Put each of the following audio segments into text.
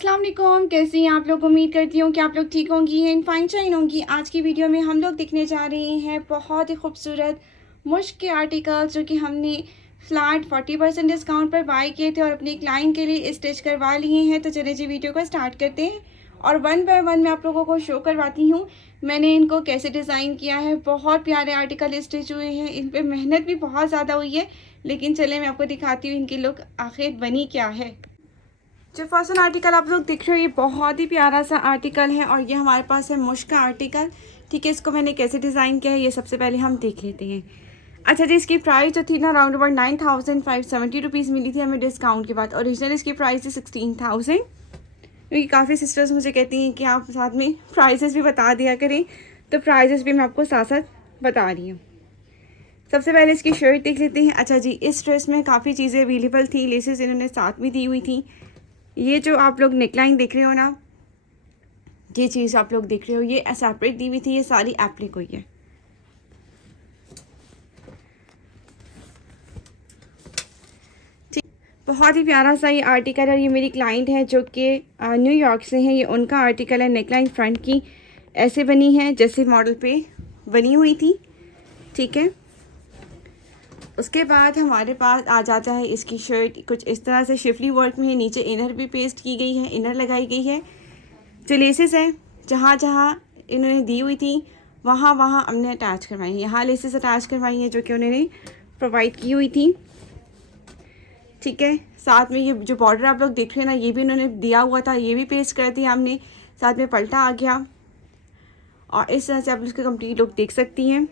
अस्सलाम वालेकुम, कैसी हैं आप लोग। उम्मीद करती हूँ कि आप लोग ठीक होंगी एंड फाइन शाइन होंगी। आज की वीडियो में हम लोग देखने जा रहे हैं बहुत ही खूबसूरत मुश्क के आर्टिकल्स जो कि हमने फ्लैट 40% डिस्काउंट पर बाय किए थे और अपने क्लाइंट के लिए स्टिच करवा लिए हैं। तो चलिए जी वीडियो को स्टार्ट करते हैं और वन बाय वन मैं आप लोगों को शो करवाती हूँ मैंने इनको कैसे डिज़ाइन किया है। बहुत प्यारे आर्टिकल स्टिच हुए हैं, इन पर मेहनत भी बहुत ज़्यादा हुई है, लेकिन चलिए मैं आपको दिखाती हूँ इनकी लुक आखिर बनी क्या है। जो फर्स्ट आर्टिकल आप लोग देख रहे हो ये बहुत ही प्यारा सा आर्टिकल है और ये हमारे पास है मुश्क का आर्टिकल। ठीक है, इसको मैंने कैसे डिज़ाइन किया है ये सबसे पहले हम देख लेते हैं। अच्छा जी, इसकी प्राइस जो थी ना अराउंड अबाउट 9,570 रुपीज़ मिली थी हमें डिस्काउंट के बाद। ओरिजिनल इसकी प्राइस थी 16,000। क्योंकि काफ़ी सिस्टर्स मुझे कहती हैं कि आप साथ में प्राइसेस भी बता दिया करें, तो प्राइसेस भी मैं आपको साथ साथ बता रही हूँ। सबसे पहले इसकी शर्ट देख लेते हैं। अच्छा जी, इस ड्रेस में काफ़ी चीज़ें अवेलेबल थी, लेसेस इन्होंने साथ में दी हुई थी। ये जो आप लोग नेकलाइन देख रहे हो ना, ये चीज़ आप लोग देख रहे हो ये सेपरेट दी हुई थी, ये सारी एप्लिक हुई है। ठीक, बहुत ही प्यारा सा ये आर्टिकल है। ये मेरी क्लाइंट है जो कि न्यूयॉर्क से है, ये उनका आर्टिकल है। नेकलाइन फ्रंट की ऐसे बनी है जैसे मॉडल पे बनी हुई थी। ठीक है, उसके बाद हमारे पास आ जाता है इसकी शर्ट कुछ इस तरह से शिफली वर्क में है। नीचे इनर भी पेस्ट की गई है, इनर लगाई गई है। जो लेसेस हैं जहाँ जहाँ इन्होंने दी हुई थी वहाँ वहाँ हमने अटैच करवाई है। यहाँ लेसेस अटैच करवाई हैं जो कि उन्होंने प्रोवाइड की हुई थी। ठीक है, साथ में ये जो बॉर्डर आप लोग देख रहे हैं ना, ये भी उन्होंने दिया हुआ था, ये भी पेस्ट कर दिया हमने। साथ में पल्टा आ गया और इस तरह से आप उसका कंप्लीट लुक देख सकती हैं।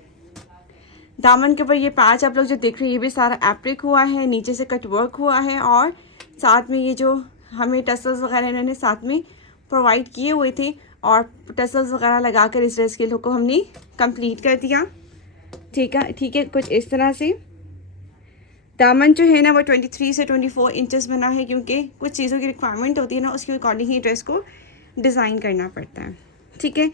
दामन के ऊपर ये पैच आप लोग जो देख रहे हैं ये भी सारा एप्रिक हुआ है, नीचे से कट वर्क हुआ है और साथ में ये जो हमें टसल्स वगैरह इन्होंने साथ में प्रोवाइड किए हुए थे और टसल्स वगैरह लगाकर इस ड्रेस के लुक को हमने कंप्लीट कर दिया। ठीक है, कुछ इस तरह से दामन जो है ना वो 23 से 24 इंचेस बना है, क्योंकि कुछ चीज़ों की रिक्वायरमेंट होती है ना, उसके अकॉर्डिंग ही ड्रेस को डिज़ाइन करना पड़ता है। ठीक है,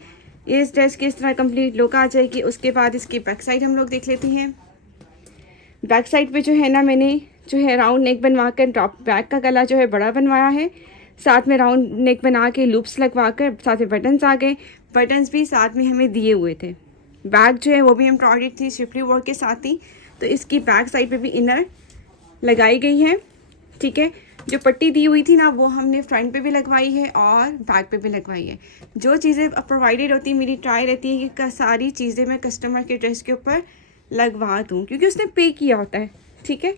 ये इस ड्रेस की इस तरह कंप्लीट लुक आ जाएगी। उसके बाद इसकी बैक साइड हम लोग देख लेते हैं। बैक साइड पे जो है ना मैंने जो है राउंड नेक बनवा कर टॉप बैक का गला जो है बड़ा बनवाया है, साथ में राउंड नेक बना के लूप्स लगवा कर साथ में बटन्स आ गए। बटन्स भी साथ में हमें दिए हुए थे। बैक जो है वो भी एम्ब्रॉयडर्ड थी शिफली वर्क के साथ ही, तो इसकी बैक साइड पे भी इनर लगाई गई है। ठीक है, जो पट्टी दी हुई थी ना वो हमने फ्रंट पे भी लगवाई है और बैक पे भी लगवाई है। जो चीज़ें प्रोवाइडेड होती है मेरी ट्राई रहती है कि सारी चीज़ें मैं कस्टमर के ड्रेस के ऊपर लगवा दूँ, क्योंकि उसने पे किया होता है। ठीक है,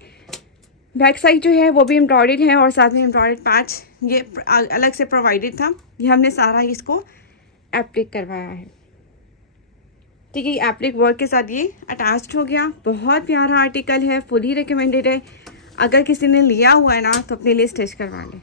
बैक साइड जो है वो भी एम्ब्रॉयडर्ड है और साथ में एम्ब्रॉयडर्ड पैच ये अलग से प्रोवाइडेड था, ये हमने सारा इसको एप्लिक करवाया है। ठीक है, एप्लिक वर्क के साथ ये अटैच्ड हो गया। बहुत प्यारा आर्टिकल है, फुली रिकमेंडेड है। अगर किसी ने लिया हुआ है ना तो अपने लिए स्टिच करवा लें।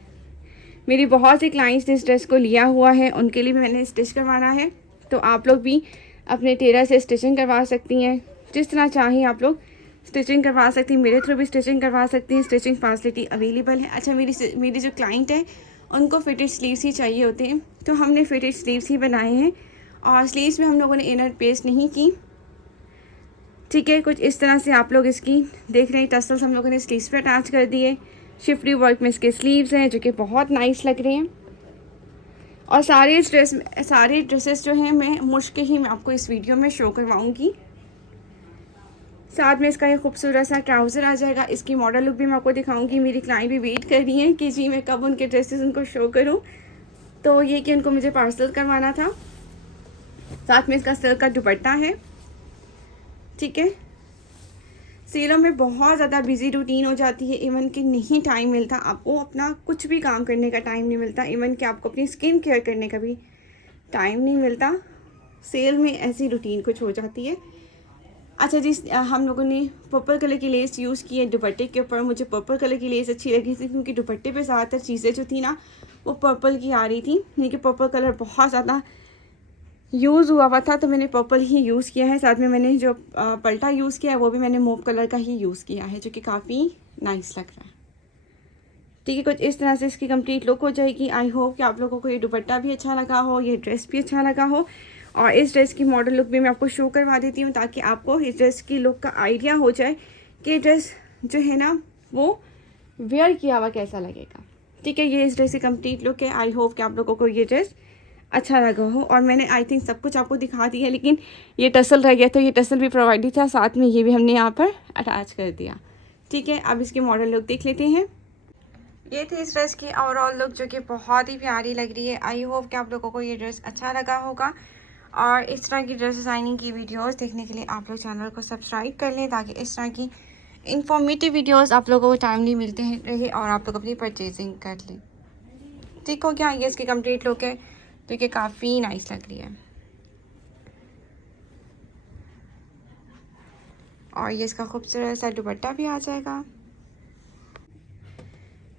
मेरी बहुत सी क्लाइंट्स ने इस ड्रेस को लिया हुआ है, उनके लिए भी मैंने स्टिच करवाना है, तो आप लोग भी अपने टेलर से स्टिचिंग करवा सकती हैं। जिस तरह चाहें आप लोग स्टिचिंग करवा सकती हैं, मेरे थ्रू भी स्टिचिंग करवा सकती हैं। स्टिचिंग फैसिलिटी अवेलेबल है। अच्छा, मेरी जो क्लाइंट है उनको फिटेड स्लीव्स ही चाहिए होते हैं, तो हमने फिटेड स्लीव्स ही बनाए हैं और स्लीव्स में हम लोगों ने इनर पेस्ट नहीं की। ठीक है, कुछ इस तरह से आप लोग इसकी देख रहे हैं। टसल्स हम लोगों ने स्लीव्स पे अटैच कर दिए। शिफली वर्क में इसके स्लीव्स हैं जो कि बहुत नाइस लग रहे हैं। और सारे ड्रेसेस जो हैं मैं मुश्किल ही मैं आपको इस वीडियो में शो करवाऊंगी। साथ में इसका ये खूबसूरत सा ट्राउज़र आ जाएगा। इसकी मॉडल लुक भी मैं आपको दिखाऊंगी। मेरी क्लाइंट भी वेट कर रही है कि जी मैं कब उनके ड्रेसेस उनको शो करूँ, तो ये कि उनको मुझे पार्सल करवाना था। साथ में इसका सिल्क का दुपट्टा है। ठीक है, सेलों में बहुत ज़्यादा बिजी रूटीन हो जाती है, इवन कि नहीं टाइम मिलता आपको, अपना कुछ भी काम करने का टाइम नहीं मिलता, इवन कि आपको अपनी स्किन केयर करने का भी टाइम नहीं मिलता। सेल में ऐसी रूटीन कुछ हो जाती है। अच्छा जी, हम लोगों ने पर्पल कलर की लेस यूज़ की है दुपट्टे के ऊपर। मुझे पर्पल कलर की लेस अच्छी लगी थी क्योंकि दुपट्टे पे ज़्यादातर चीज़ें जो थी ना वो पर्पल की आ रही थी, यानी कि पर्पल कलर बहुत ज़्यादा यूज़ हुआ था, तो मैंने पर्पल ही यूज़ किया है। साथ में मैंने जो पल्टा यूज़ किया है वो भी मैंने मोव कलर का ही यूज़ किया है, जो कि काफ़ी नाइस लग रहा है। ठीक है, कुछ इस तरह से इसकी कंप्लीट लुक हो जाएगी। आई होप कि आप लोगों को ये दुपट्टा भी अच्छा लगा हो, ये ड्रेस भी अच्छा लगा हो। और इस ड्रेस की मॉडल लुक भी मैं आपको शो करवा देती हूँ ताकि आपको इस ड्रेस की लुक का आइडिया हो जाए कि ड्रेस जो है ना वो वेयर किया हुआ कैसा लगेगा। ठीक है, ये इस ड्रेस की कंप्लीट लुक है। आई होप कि आप लोगों को ये ड्रेस अच्छा लगा हो। और मैंने आई थिंक सब कुछ आपको दिखा दिया, लेकिन ये टसल रह गया, तो ये टसल भी प्रोवाइडेड था, साथ में ये भी हमने यहाँ पर अटैच कर दिया। ठीक है, अब इसकी मॉडल लुक देख लेते हैं। ये थी इस ड्रेस की ओवरऑल लुक, जो कि बहुत ही प्यारी लग रही है। आई होप कि आप लोगों को ये ड्रेस अच्छा लगा होगा। और इस तरह की ड्रेस डिज़ाइनिंग की वीडियोस देखने के लिए आप लोग चैनल को सब्सक्राइब कर लें, ताकि इस तरह की इंफॉर्मेटिव वीडियोस आप लोगों को टाइमली मिलते हैं रहे और आप लोग अपनी परचेजिंग कर लें। ठीक हो गया, ये इसकी कंप्लीट लुक है, जो कि काफ़ी नाइस लग रही है। और ये इसका खूबसूरत सा दुपट्टा भी आ जाएगा।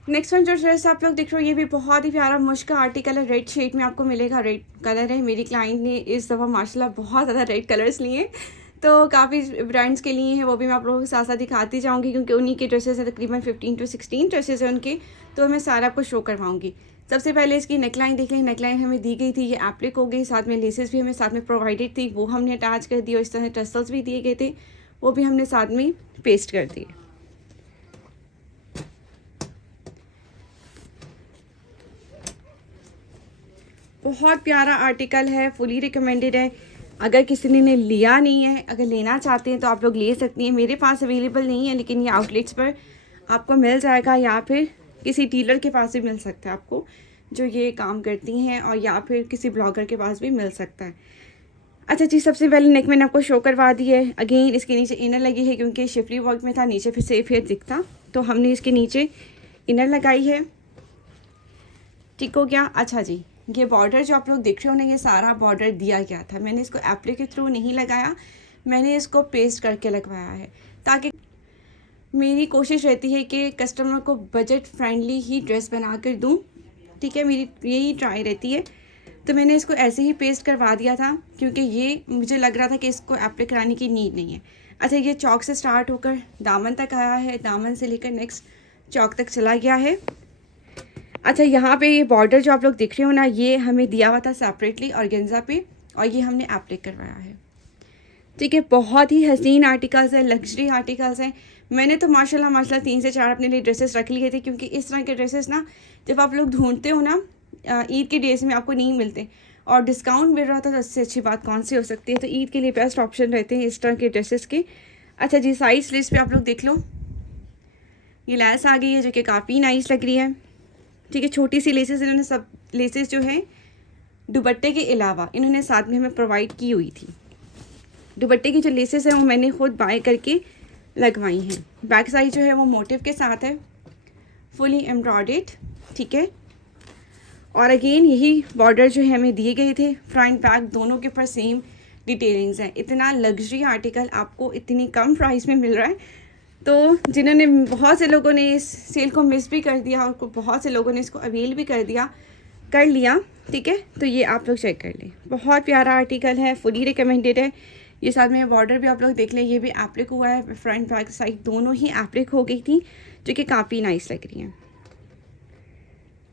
नेक्स्ट वन जो ड्रेस आप लोग देख रहे हो, ये भी बहुत ही प्यारा मुश्का आर्टिकल है, रेड शेड में आपको मिलेगा। रेड कलर है, मेरी क्लाइंट ने इस दफ़ा माशाल्लाह बहुत ज़्यादा रेड कलर्स लिए, तो काफ़ी ब्रांड्स के लिए हैं, वो भी मैं आप लोगों के साथ साथ दिखाती जाऊँगी, क्योंकि उन्हीं के ड्रेसेस हैं। तकरीबन 15 to 16 ड्रेसेस हैं उनके, तो मैं सारा आपको शो करवाऊँगी। सबसे पहले इसकी नेकलाइन देख लें। नेकलाइन हमें दी गई थी, ये एप्लिक हो गई, साथ में लेसेस भी हमें साथ में प्रोवाइडेड थी, वो हमने अटैच कर दी। और इस तरह टसल्स भी दिए गए थे, वो भी हमने साथ में पेस्ट कर दिए। बहुत प्यारा आर्टिकल है, फुली रिकमेंडेड है। अगर किसी ने लिया नहीं है, अगर लेना चाहते हैं तो आप लोग ले सकती हैं। मेरे पास अवेलेबल नहीं है, लेकिन ये आउटलेट्स पर आपको मिल जाएगा, या फिर किसी डीलर के पास भी मिल सकता है आपको, जो ये काम करती हैं, और या फिर किसी ब्लॉगर के पास भी मिल सकता है। अच्छा जी, सबसे पहले नेक मैंने आपको शो करवा दी है। अगेन इसके नीचे इनर लगी है, क्योंकि शिफली वर्क में था, नीचे फिर से फिर दिखता, तो हमने इसके नीचे इनर लगाई है। ठीक हो गया। अच्छा जी, ये बॉर्डर जो आप लोग देख रहे हो ना, ये सारा बॉर्डर दिया गया था। मैंने इसको एप्लिक के थ्रू नहीं लगाया, मैंने इसको पेस्ट करके लगवाया है, ताकि मेरी कोशिश रहती है कि कस्टमर को बजट फ्रेंडली ही ड्रेस बना कर दूँ। ठीक है, मेरी यही ट्राई रहती है। तो मैंने इसको ऐसे ही पेस्ट करवा दिया था, क्योंकि ये मुझे लग रहा था कि इसको एप्लिक कराने की नीड नहीं है। अच्छा, ये चौक से स्टार्ट होकर दामन तक आया है, दामन से लेकर नेक्स्ट चौक तक चला गया है। अच्छा, यहाँ पे ये बॉर्डर जो आप लोग देख रहे हो ना, ये हमें दिया हुआ था सेपरेटली ऑर्गेन्जा पे, और ये हमने एप्लिक करवाया है। ठीक है, बहुत ही हसीन आर्टिकल्स हैं, लग्जरी आर्टिकल्स हैं। मैंने तो माशाल्लाह 3 से 4 अपने लिए ड्रेसेस रख लिए थे, क्योंकि इस तरह के ड्रेसेस ना जब आप लोग ढूंढते हो ना, ईद के डेज़ में आपको नहीं मिलते, और डिस्काउंट मिल रहा था, तो इससे अच्छी बात कौन सी हो सकती है। तो ईद के लिए बेस्ट ऑप्शन रहते हैं इस तरह के ड्रेसेस के। अच्छा जी, साइज लिस्ट पे आप लोग देख लो, ये लैस आ गई है, जो कि काफ़ी नाइस लग रही है। ठीक है, छोटी सी लेसेस इन्होंने सब लेसेस जो है दुपट्टे के अलावा इन्होंने साथ में हमें प्रोवाइड की हुई थी। दुपट्टे की जो लेसेस हैं वो मैंने खुद बाय करके लगवाई हैं। बैक साइड जो है वो मोटिव के साथ है, फुली एम्ब्रॉयडेड। ठीक है, और अगेन यही बॉर्डर जो है हमें दिए गए थे, फ्रंट बैक दोनों के ऊपर सेम डिटेलिंग्स हैं। इतना लग्जरी आर्टिकल आपको इतनी कम प्राइस में मिल रहा है, तो जिन्होंने, बहुत से लोगों ने इस सेल को मिस भी कर दिया, और बहुत से लोगों ने इसको अवेल भी कर लिया। ठीक है, तो ये आप लोग चेक कर लें, बहुत प्यारा आर्टिकल है, फुली रिकमेंडेड है। ये साथ में बॉर्डर भी आप लोग देख लें, ये भी एप्लिक हुआ है, फ्रंट बैक साइड दोनों ही एप्लिक हो गई थी, जो कि काफ़ी नाइस लग रही हैं।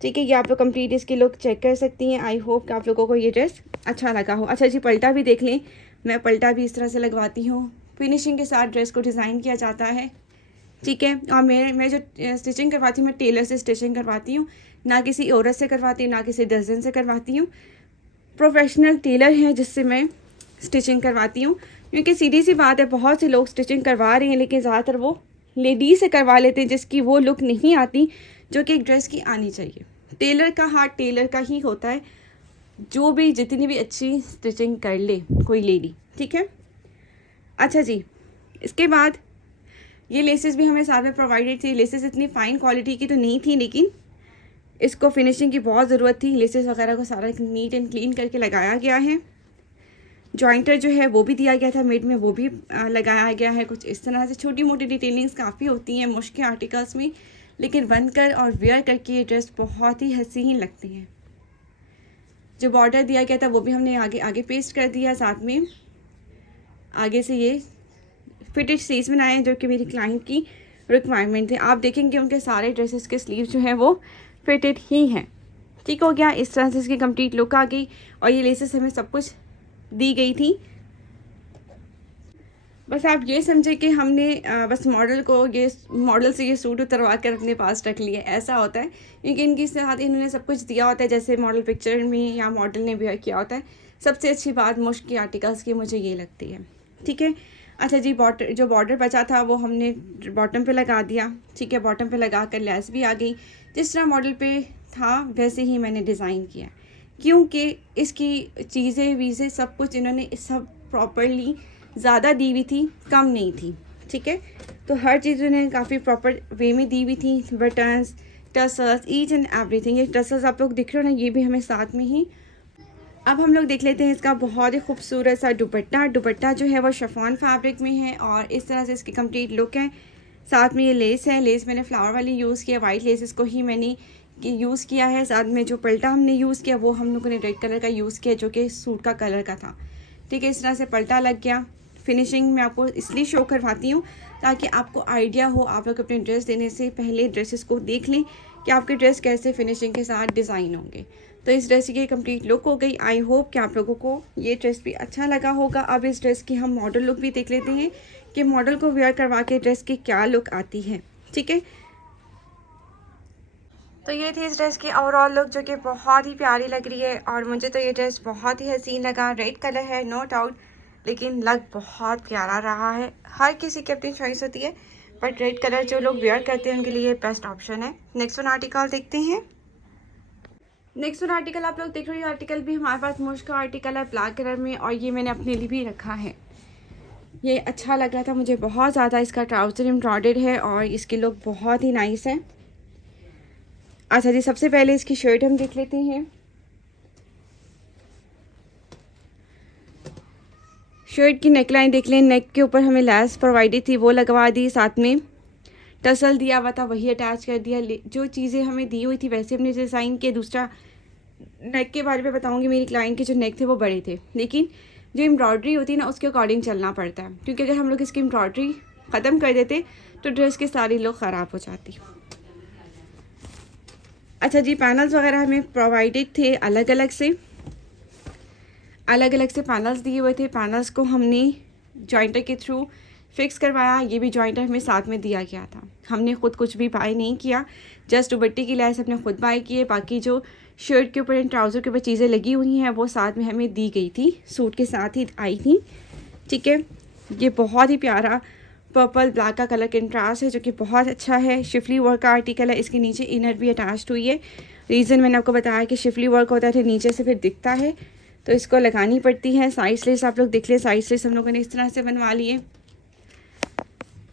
ठीक है, ये आप लोग कंप्लीट इसकी लुक चेक कर सकती हैं। आई होप कि आप लोगों को ये ड्रेस अच्छा लगा हो। अच्छा जी, पल्टा भी देख लें, मैं पल्टा भी इस तरह से लगवाती हूँ, फिनिशिंग के साथ ड्रेस को डिज़ाइन किया जाता है। ठीक है, और मैं जो स्टिचिंग करवाती हूँ, मैं टेलर से स्टिचिंग करवाती हूँ, ना किसी औरत से करवाती हूँ, ना किसी दर्जन से करवाती हूँ। प्रोफेशनल टेलर हैं जिससे मैं स्टिचिंग करवाती हूँ, क्योंकि सीधी सी बात है, बहुत से लोग स्टिचिंग करवा रहे हैं, लेकिन ज़्यादातर वो लेडीज़ से करवा लेते हैं, जिसकी वो लुक नहीं आती जो कि एक ड्रेस की आनी चाहिए। टेलर का हाथ टेलर का ही होता है, जो भी जितनी भी अच्छी स्टिचिंग कर ले कोई लेडी। ठीक है, अच्छा जी, इसके बाद ये लेसेस भी हमें साथ में प्रोवाइडेड थी। लेसेस इतनी फ़ाइन क्वालिटी की तो नहीं थी, लेकिन इसको फिनिशिंग की बहुत ज़रूरत थी। लेसेस वगैरह को सारा नीट एंड क्लीन करके लगाया गया है। जॉइंटर जो है वो भी दिया गया था मिड में, वो भी लगाया गया है। कुछ इस तरह से छोटी मोटी डिटेलिंग्स काफ़ी होती हैं मुश्किल आर्टिकल्स में, लेकिन बनकर और वेयर करके ये ड्रेस बहुत ही हसीन लगती हैं। जो बॉर्डर दिया गया था वो भी हमने आगे पेस्ट कर दिया, साथ में आगे से ये फिटेड स्लीव्स बनाए हैं, जो कि मेरी क्लाइंट की रिक्वायरमेंट थी। आप देखेंगे उनके सारे ड्रेसेस के स्लीव जो हैं वो फिटेड ही हैं। ठीक हो गया, इस तरह से इसकी कंप्लीट लुक आ गई, और ये लेसेस हमें सब कुछ दी गई थी। बस आप ये समझे कि हमने बस मॉडल से ये सूट उतरवा कर अपने पास रख लिया, ऐसा होता है। क्योंकि इनके साथ इन्होंने सब कुछ दिया होता है जैसे मॉडल पिक्चर में या मॉडल ने भी किया होता है। सबसे अच्छी बात मुश्क के आर्टिकल्स की मुझे ये लगती है। ठीक है, अच्छा जी, बॉर्डर बचा था वो हमने बॉटम पे लगा दिया। ठीक है, बॉटम पे लगा कर लेस भी आ गई। जिस तरह मॉडल पे था वैसे ही मैंने डिज़ाइन किया, क्योंकि इसकी चीज़ें वीज़ें सब कुछ इन्होंने सब प्रॉपरली ज़्यादा दी हुई थी, कम नहीं थी। ठीक है, तो हर चीज़ उन्हें काफ़ी प्रॉपर वे में दी हुई थी। Buttons, tassels, each and everything. ये टसल्स आप लोग दिख रहे हो ना, ये भी हमें साथ में ही। अब हम लोग देख लेते हैं इसका बहुत ही खूबसूरत सा दुपट्टा। दुपट्टा जो है वो शिफॉन फैब्रिक में है और इस तरह से इसकी कंप्लीट लुक है। साथ में ये लेस है, लेस मैंने फ्लावर वाली यूज़ किया, वाइट लेस इसको ही मैंने यूज़ किया है। साथ में जो पल्टा हमने यूज़ किया वो हम लोगों ने रेड कलर का यूज़ किया, जो कि सूट का कलर का था। ठीक है, इस तरह से पल्टा लग गया। फिनिशिंग मैं आपको इसलिए शो करवाती हूँ ताकि आपको आइडिया हो, आप लोग अपने ड्रेस देने से पहले ड्रेसेस को देख लें कि आपके ड्रेस कैसे फिनिशिंग के साथ डिज़ाइन होंगे। तो इस ड्रेस की कंप्लीट लुक हो गई। आई होप कि आप लोगों को ये ड्रेस भी अच्छा लगा होगा। अब इस ड्रेस की हम मॉडल लुक भी देख लेते हैं कि मॉडल को वेयर करवा के ड्रेस की क्या लुक आती है। ठीक है, तो ये थी इस ड्रेस की ओवरऑल लुक, जो कि बहुत ही प्यारी लग रही है। और मुझे तो ये ड्रेस बहुत ही हसीन लगा। रेड कलर है नो डाउट, लेकिन लग बहुत प्यारा रहा है। हर किसी की अपनी चॉइस होती है, बट रेड कलर जो लोग वेयर करते हैं उनके लिए बेस्ट ऑप्शन है। नेक्स्ट वन आर्टिकल देखते हैं। नेक्स्ट वन आर्टिकल आप लोग देख रहे हो, आर्टिकल भी हमारे पास मुश्क का आर्टिकल है ब्लैक कलर में, और ये मैंने अपने लिए भी रखा है। ये अच्छा लग रहा था मुझे बहुत ज़्यादा। इसका ट्राउज़र एम्ब्रॉयडर्ड है और इसकी लुक बहुत ही नाइस है। अच्छा जी, सबसे पहले इसकी शर्ट हम देख लेते हैं। शर्ट की नेकलाइन देख लें, नेक के ऊपर हमें लेस प्रोवाइडेड थी वो लगवा दी, साथ में टसल दिया हुआ था वही अटैच कर दिया। जो चीज़ें हमें दी हुई थी वैसे हमने डिज़ाइन किए। दूसरा, नेक के बारे में बताऊंगी, मेरी क्लाइंट के जो नेक थे वो बड़े थे, लेकिन जो एम्ब्रॉयडरी होती है ना उसके अकॉर्डिंग चलना पड़ता है, क्योंकि अगर हम लोग इसकी एम्ब्रॉयडरी ख़त्म कर देते तो ड्रेस की सारी लुक ख़राब हो जाती। अच्छा जी, पैनल्स वगैरह हमें प्रोवाइडेड थे अलग अलग से पैनल्स दिए हुए थे। पैनल्स को हमने जॉइंटर के थ्रू फिक्स करवाया। ये भी जॉइंटर हमें साथ में दिया गया था, हमने ख़ुद कुछ भी बाय नहीं किया। जस्ट दुपट्टे की लेस अपने खुद बाय किए। बाकी जो शर्ट के ऊपर एंड ट्राउज़र के ऊपर चीज़ें लगी हुई हैं वो साथ में हमें दी गई थी, सूट के साथ ही आई थी। ठीक है, ये बहुत ही प्यारा पर्पल ब्लैक का कलर कंट्रास्ट है, जो कि बहुत अच्छा है। शिफली वर्क का आर्टिकल है, इसके नीचे इनर भी अटैच्ड हुई है। रीज़न मैंने आपको बताया कि शिफली वर्क होता है तो नीचे से फिर दिखता है, तो इसको लगानी पड़ती है। साइड स्लीव्स आप लोग देख लें, साइड स्लीव्स हम लोगों ने इस तरह से बनवा लिए।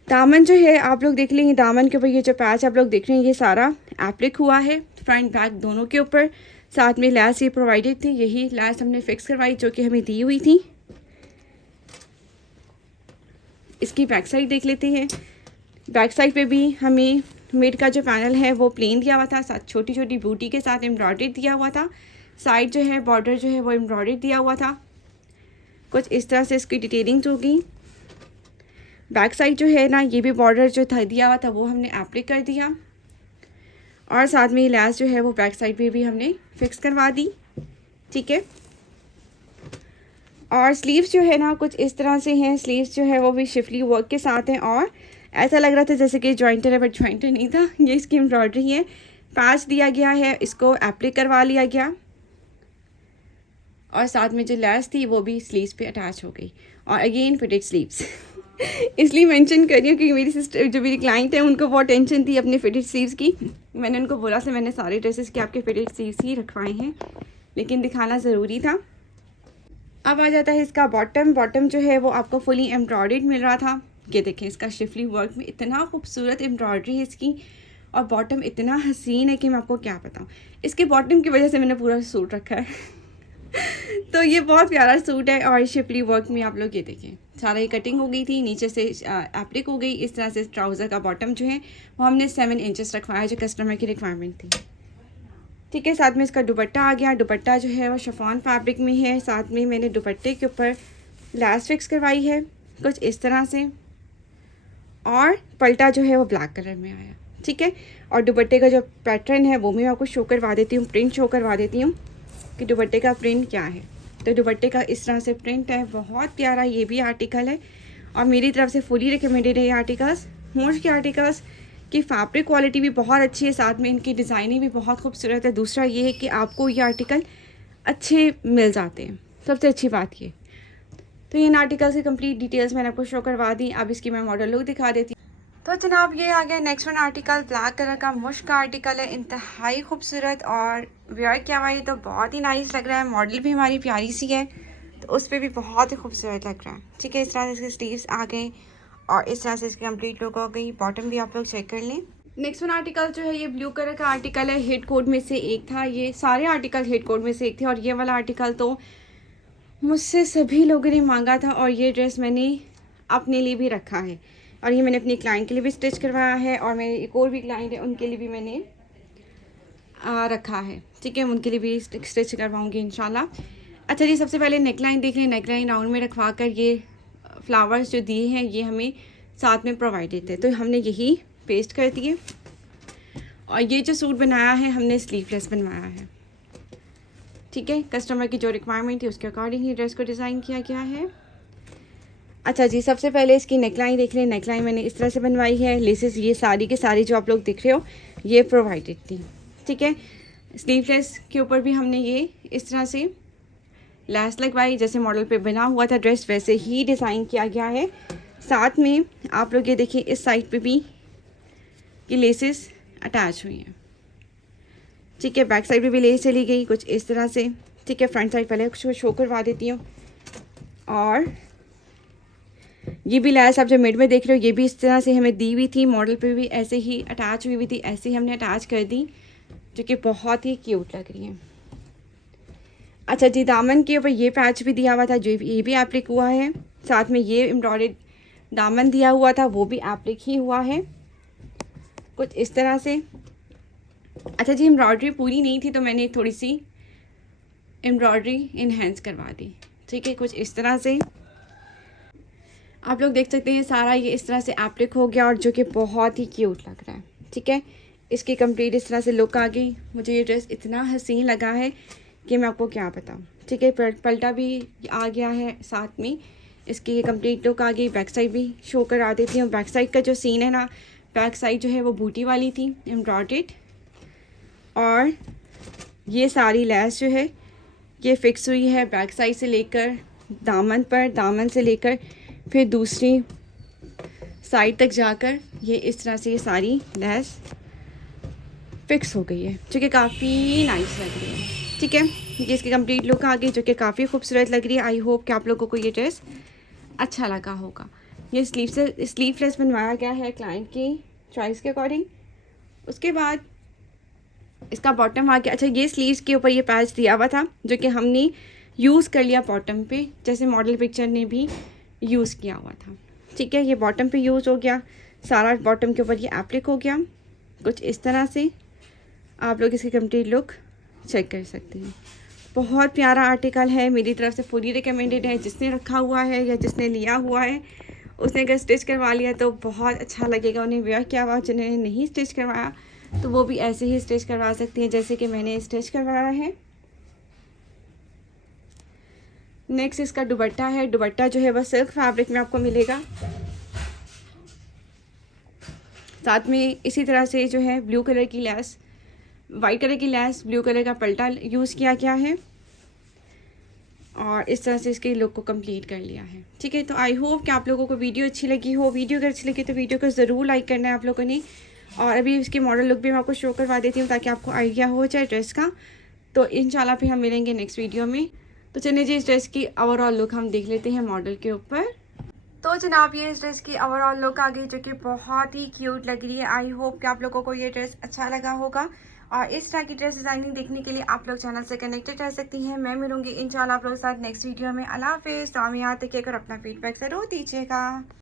दामन जो है आप लोग देख लेंगे, दामन के ऊपर ये जो पैच आप लोग देख रहे हैं ये सारा एप्लिक हुआ है, फ्रंट बैक दोनों के ऊपर। साथ में लैस ये प्रोवाइडेड थी, यही लैस हमने फिक्स करवाई जो कि हमें दी हुई थी। इसकी बैक साइड देख लेते हैं। बैक साइड पे भी हमें मिड का जो पैनल है वो प्लेन दिया हुआ था, साथ छोटी छोटी बूटी के साथ एम्ब्रॉयडरी दिया हुआ था। साइड जो है बॉर्डर जो है वो एम्ब्रॉयडरी दिया हुआ था। कुछ इस तरह से इसकी डिटेलिंग्स होगी। बैक साइड जो है ना, ये भी बॉर्डर जो था दिया हुआ था वो हमने एप्लिक कर दिया, और साथ में ये लैस जो है वो बैक साइड पे भी हमने फिक्स करवा दी। ठीक है, और स्लीव्स जो है ना कुछ इस तरह से हैं। स्लीव्स जो है वो भी शिफली वर्क के साथ हैं, और ऐसा लग रहा था जैसे कि जॉइंटर है, बट जॉइंटर नहीं था। ये इसकी एम्ब्रॉयडरी है, पैच दिया गया है, इसको एप्लिक करवा लिया गया, और साथ में जो लैस थी वो भी स्लीव्स पे अटैच हो गई। और अगेन फिटेड स्लीव्स इसलिए मेंशन कर रही हूँ क्योंकि मेरी सिस्टर जो मेरी क्लाइंट है उनको बहुत टेंशन थी अपने फिटेड स्लीव्स की। मैंने उनको बोला था मैंने सारे ड्रेसेस के आपके फिटेड स्लीव्स ही रखवाए हैं, लेकिन दिखाना ज़रूरी था। अब आ जाता है इसका बॉटम। बॉटम जो है वो आपको फुली एम्ब्रॉयडर्ड मिल रहा था। ये देखें, इसका शिफली वर्क में इतना खूबसूरत एम्ब्रॉयडरी है इसकी, और बॉटम इतना हसीन है कि मैं आपको क्या बताऊँ। इसके बॉटम की वजह से मैंने पूरा सूट रखा है तो ये बहुत प्यारा सूट है, और शिफली वर्क में आप लोग ये देखें सारा ये कटिंग हो गई थी, नीचे से एप्लिक हो गई। इस तरह से ट्राउज़र का बॉटम जो है वो हमने 7 इंचेस रखवाया, जो कस्टमर की रिक्वायरमेंट थी। ठीक है, साथ में इसका दुपट्टा आ गया। दुपट्टा जो है वो शिफॉन फैब्रिक में है। साथ में मैंने दुपट्टे के ऊपर लैस फिक्स करवाई है कुछ इस तरह से, और पल्टा जो है वो ब्लैक कलर में आया। ठीक है, और दुपट्टे का जो पैटर्न है वो मैं आपको शो करवा देती हूँ, प्रिंट शो करवा देती हूँ कि दुपट्टे का प्रिंट क्या है। तो दुपट्टे का इस तरह से प्रिंट है, बहुत प्यारा ये भी आर्टिकल है, और मेरी तरफ से फुली रिकमेंडेड है ये आर्टिकल्स। मोस्ट के आर्टिकल्स की फैब्रिक क्वालिटी भी बहुत अच्छी है, साथ में इनकी डिज़ाइनिंग भी बहुत खूबसूरत है। दूसरा ये है कि आपको ये आर्टिकल अच्छे मिल जाते हैं, सबसे अच्छी बात ये। तो इन आर्टिकल्स की कंप्लीट डिटेल्स मैंने आपको शो करवा दी। अब इसकी मैं मॉडल लुक दिखा देती हूँ। तो जनाब ये आ गया next one article, black colour का मुश्क का आर्टिकल है, इंतहाई खूबसूरत और वेयर किया हुआ है तो बहुत ही नाइस लग रहा है। मॉडल भी हमारी प्यारी सी है तो उस पर भी बहुत ही खूबसूरत लग रहा है। ठीक है, इस तरह से इसके स्लीव्स आ गए और इस तरह से इसकी कंप्लीट लुक हो गई। बॉटम भी आप लोग चेक कर लें। नेक्स्ट वन आर्टिकल जो है ये ब्लू कलर का आर्टिकल है, हेड कोड में से एक था। ये सारे आर्टिकल हेड कोड में से एक थे और ये वाला आर्टिकल तो मुझसे सभी लोगों ने मांगा था और ये ड्रेस मैंने अपने लिए भी रखा है और ये मैंने अपनी क्लाइंट के लिए भी स्टिच करवाया है और मेरे एक और भी क्लाइंट है उनके लिए भी मैंने रखा है। ठीक है, उनके लिए भी स्टिच करवाऊँगी इंशाल्लाह। अच्छा जी, सबसे पहले नेकलाइन देख लें। नेकलाइन राउंड में रखवा कर ये फ्लावर्स जो दिए हैं ये हमें साथ में प्रोवाइडेड थे तो हमने यही पेस्ट कर दिए। और ये जो सूट बनाया है हमने स्लीवलेस बनवाया है। ठीक है, कस्टमर की जो रिक्वायरमेंट थी उसके अकॉर्डिंग ही ड्रेस को डिज़ाइन किया गया है। अच्छा जी, सबसे पहले इसकी नेकलाइन देख लें। नेकलाइन मैंने इस तरह से बनवाई है। लेसेस ये सारी के सारी जो आप लोग दिख रहे हो ये प्रोवाइडेड थी। ठीक है, स्लीवलेस के ऊपर भी हमने ये इस तरह से लैस लगवाई, जैसे मॉडल पे बना हुआ था ड्रेस वैसे ही डिज़ाइन किया गया है। साथ में आप लोग ये देखिए इस साइड पे भी ये लेसेस अटैच हुई हैं। ठीक है, बैक साइड पे भी लेस चली गई कुछ इस तरह से। ठीक है, फ्रंट साइड पहले कुछ शो करवा देती हूँ। और ये भी लैस आप जो मिड में देख रहे हो ये भी इस तरह से हमें दी हुई थी, मॉडल पे भी ऐसे ही अटैच हुई थी, ऐसे ही हमने अटैच कर दी जो कि बहुत ही क्यूट लग रही है। अच्छा जी, दामन के ऊपर ये पैच भी दिया हुआ था जो ये भी एप्लिक हुआ है। साथ में ये एम्ब्रॉयडर्ड दामन दिया हुआ था वो भी एप्लिक ही हुआ है कुछ इस तरह से। अच्छा जी, एम्ब्रॉयडरी पूरी नहीं थी तो मैंने थोड़ी सी एम्ब्रॉयडरी इन्हेंस करवा दी। ठीक है, कुछ इस तरह से आप लोग देख सकते हैं सारा ये इस तरह से एप्लिक हो गया और जो कि बहुत ही क्यूट लग रहा है। ठीक है, इसकी कंप्लीट इस तरह से लुक आ गई। मुझे ये ड्रेस इतना हसीन लगा है कि मैं आपको क्या बताऊँ। ठीक है, पल्टा भी आ गया है, साथ में इसकी ये कंप्लीट लुक आ गई। बैक साइड भी शो करा देती हूँ। बैक साइड का जो सीन है ना, बैक साइड जो है वो बूटी वाली थी एम्ब्रॉयडर्ड और ये सारी लैस जो है ये फिक्स हुई है बैक साइड से लेकर दामन पर, दामन से लेकर फिर दूसरी साइड तक जाकर ये इस तरह से ये सारी लैस फिक्स हो गई है जो कि काफ़ी नाइस लग रही है। ठीक है, ये इसकी कंप्लीट लुक आ गई जो कि काफ़ी खूबसूरत लग रही है। आई होप कि आप लोगों को ये ड्रेस अच्छा लगा होगा। ये स्लीवलेस बनवाया गया है क्लाइंट की चॉइस के अकॉर्डिंग। उसके बाद इसका बॉटम आ गया। अच्छा, ये स्लीव्स के ऊपर ये पैच दिया हुआ था जो कि हमने यूज़ कर लिया बॉटम पे, जैसे मॉडल पिक्चर ने भी यूज़ किया हुआ था। ठीक है, ये बॉटम पे यूज़ हो गया, सारा बॉटम के ऊपर ये एप्लिक हो गया कुछ इस तरह से। आप लोग इसकी कंप्लीट लुक चेक कर सकते हैं। बहुत प्यारा आर्टिकल है, मेरी तरफ से फुली रिकमेंडेड है। जिसने रखा हुआ है या जिसने लिया हुआ है उसने अगर स्टिच करवा लिया तो बहुत अच्छा लगेगा उन्हें वेयर किया हुआ। जिन्होंने नहीं स्टिच करवाया तो वो भी ऐसे ही स्टिच करवा सकती हैं जैसे कि मैंने स्टिच करवाया है। नेक्स्ट इसका दुपट्टा है। दुपट्टा जो है वह सिल्क फैब्रिक में आपको मिलेगा। साथ में इसी तरह से जो है ब्लू कलर की लैस, वाइट कलर की लैस, ब्लू कलर का पल्टा यूज़ किया गया है और इस तरह से इसके लुक को कंप्लीट कर लिया है। ठीक है, तो आई होप कि आप लोगों को वीडियो अच्छी लगी हो। वीडियो अगर अच्छी लगी तो वीडियो को ज़रूर लाइक करना है आप लोगों ने। और अभी इसकी मॉडल लुक भी मैं आपको शो करवा देती हूँ ताकि आपको आइडिया हो जाए ड्रेस का। तो इंशाल्लाह फिर हम मिलेंगे नेक्स्ट वीडियो में। तो चलिए जी, इस ड्रेस की ओवरऑल लुक हम देख लेते हैं मॉडल के ऊपर। तो जनाब ये इस ड्रेस की ओवरऑल लुक आ गई जो कि बहुत ही क्यूट लग रही है। आई होप कि आप लोगों को ये ड्रेस अच्छा लगा होगा और इस तरह की ड्रेस डिज़ाइनिंग देखने के लिए आप लोग चैनल से कनेक्टेड रह सकती हैं। मैं मिलूंगी इंशाल्लाह आप लोगों के साथ नेक्स्ट वीडियो में। अल्लाह हाफिज़। तो हम यहाँ तक और अपना फीडबैक ज़रूर दीजिएगा।